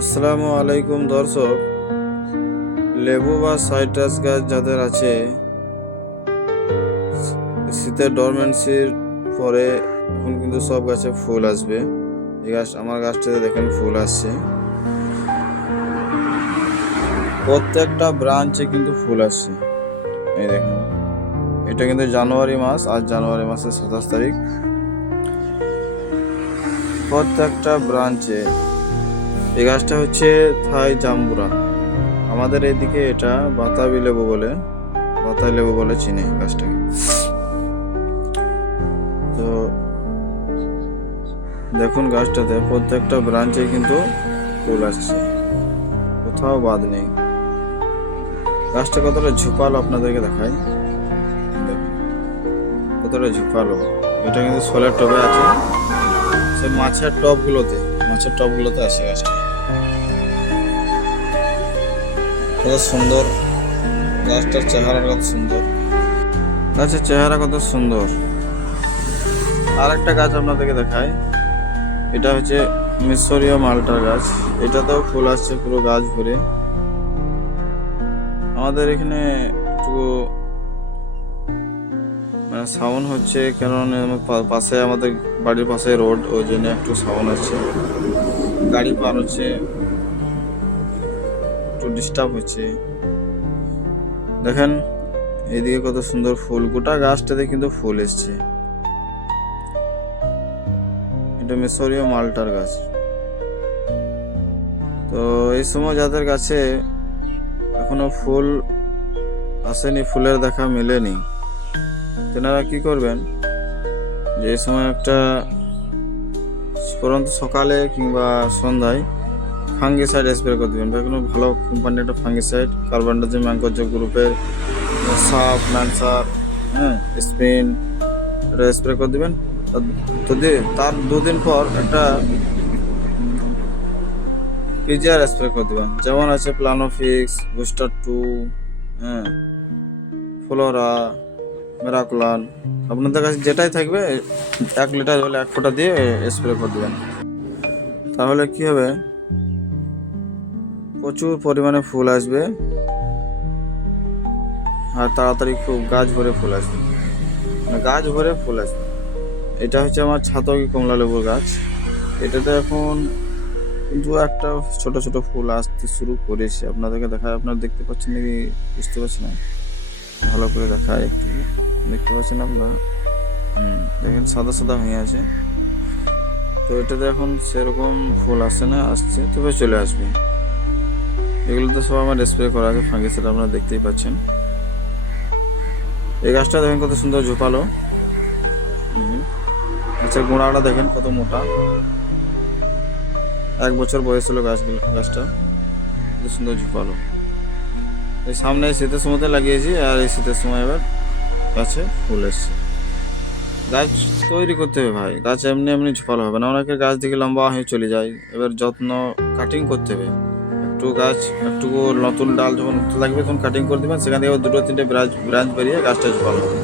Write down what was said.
আসসালামু আলাইকুম দর্শক, লেবু বা সাইট্রাস গাছ যাদের আছে, শীতের ডরমেন্সির পরে এখন কিন্তু সব গাছে ফুল আসবে। এই গাছ, আমার গাছটাতে দেখেন ফুল আসছে, প্রত্যেকটা ব্রাঞ্চে কিন্তু ফুল আসছে। এই দেখেন, এটা কিন্তু জানুয়ারি মাস, আজ জানুয়ারি মাসের 27 তারিখ। প্রত্যেকটা ব্রাঞ্চে এই গাছটা হচ্ছে থাই জাম্বুরা। আমাদের এদিকে এটা বাতাবি লেবু বলে, বাতাবি লেবু বলে চিনি গাছটাকে। তো দেখুন গাছটাতে প্রত্যেকটা ব্রাঞ্চে কিন্তু ফুল আসছে, কোথাও বাদ নেই। গাছটা কতটা ঝুপালো আপনাদেরকে দেখাই, দেখুন কতটা ঝুপালো। এটা কিন্তু সোলার টবে আছে, সে মাছের টবগুলোতে আছে গাছটা। কত সুন্দর গাছটার চেহারা, কত সুন্দর গাছের চেহারা, কত সুন্দর। আর একটা গাছ আপনাদেরকে দেখাই, এটা হচ্ছে মিশরীয় মালটার গাছ। এটাতেও ফুল আসছে পুরো গাছ ভরে। আমাদের এখানে একটু সাউন্ড হচ্ছে, কারণ পাশে আমাদের বাড়ির পাশে রোড, ওই জন্য একটু সাউন্ড আসছে, গাড়ি পার হচ্ছে, একটু ডিস্টার্ব হচ্ছে। দেখেন এইদিকে কত সুন্দর ফুল, গোটা গাছটাতে কিন্তু ফুল এসছে। এটা মিশরীয় মালটার গাছ। তো এই সময় যাদের কাছে এখনো ফুল আসেনি, ফুলের দেখা মেলেনি, তেনারা কি করবেন, যে এই সময় একটা পরন্ত সকালে কিংবা সন্ধ্যায় ফাঙ্গিসাইড স্প্রে করে দেবেন, বা কোনো ভালো কোম্পানির একটা ফাঙ্গিসাইড, কার্বনডাজিম ম্যাঙ্কোজ গ্রুপের সাপ ম্যানসার, স্পিন, এটা স্প্রে করে দেবেন। তার 2 দিন পর একটা পিজিআর স্প্রে করে দেবেন, যেমন আছে প্লানোফিক্স, বুস্টার 2, ফ্লোরা, মেরাকুলান। আপনাদের কাছে যেটাই থাকবে 1 লিটার হলে 1 ফোঁটা দিয়ে স্প্রে করে দেবেন। তাহলে কি হবে, প্রচুর পরিমাণে ফুল আসবে, আর তাড়াতাড়ি খুব গাছ ভরে ফুল আসবে, গাছ ভরে ফুল আসবে। এটা হচ্ছে আমার ছাতকি কমলা লেবুর গাছ। এটাতে এখন কিন্তু একটা ছোট ছোট ফুল আসতে শুরু করেছে। আপনাদেরকে দেখায়, আপনারা দেখতে পাচ্ছেন নাকি বুঝতে পারছেন না, ভালো করে দেখায়, একটু দেখতে পাচ্ছেন আপনারা। দেখেন সাদা সাদা হয়ে আছে। তো এটাতে এখন সেরকম ফুল আসছে না, আসছে তবে চলে আসবে। এগুলোতে সব আমার স্প্রে করা আছে ফাঙ্গিসাইড, আপনারা দেখতেই পাচ্ছেন। এই গাছটা দেখেন কত সুন্দর ঝোপালো। আচ্ছা, গোড়াটা দেখেন কত মোটা, 1 বছর বয়স হলো গাছটা, কত সুন্দর ঝোপালো। এই সামনে শীতের সময়তে লাগিয়েছি, আর এই শীতের সময় এবার গাছে ফুল এসছে। গাছ তৈরি করতে হবে ভাই, গাছ এমনি এমনি ঝোপালো হবে না। অনেকের গাছ দিকে লম্বা হয়ে চলে যায়, এবার যত্ন কাটিং করতে হবে। একটু নতুন ডাল যখন লাগবে তখন কাটিং করে দেবেন, সেখান থেকে 2-3টে ব্রাঞ্চ বেরিয়ে গাছটা ঝোপালো হবে।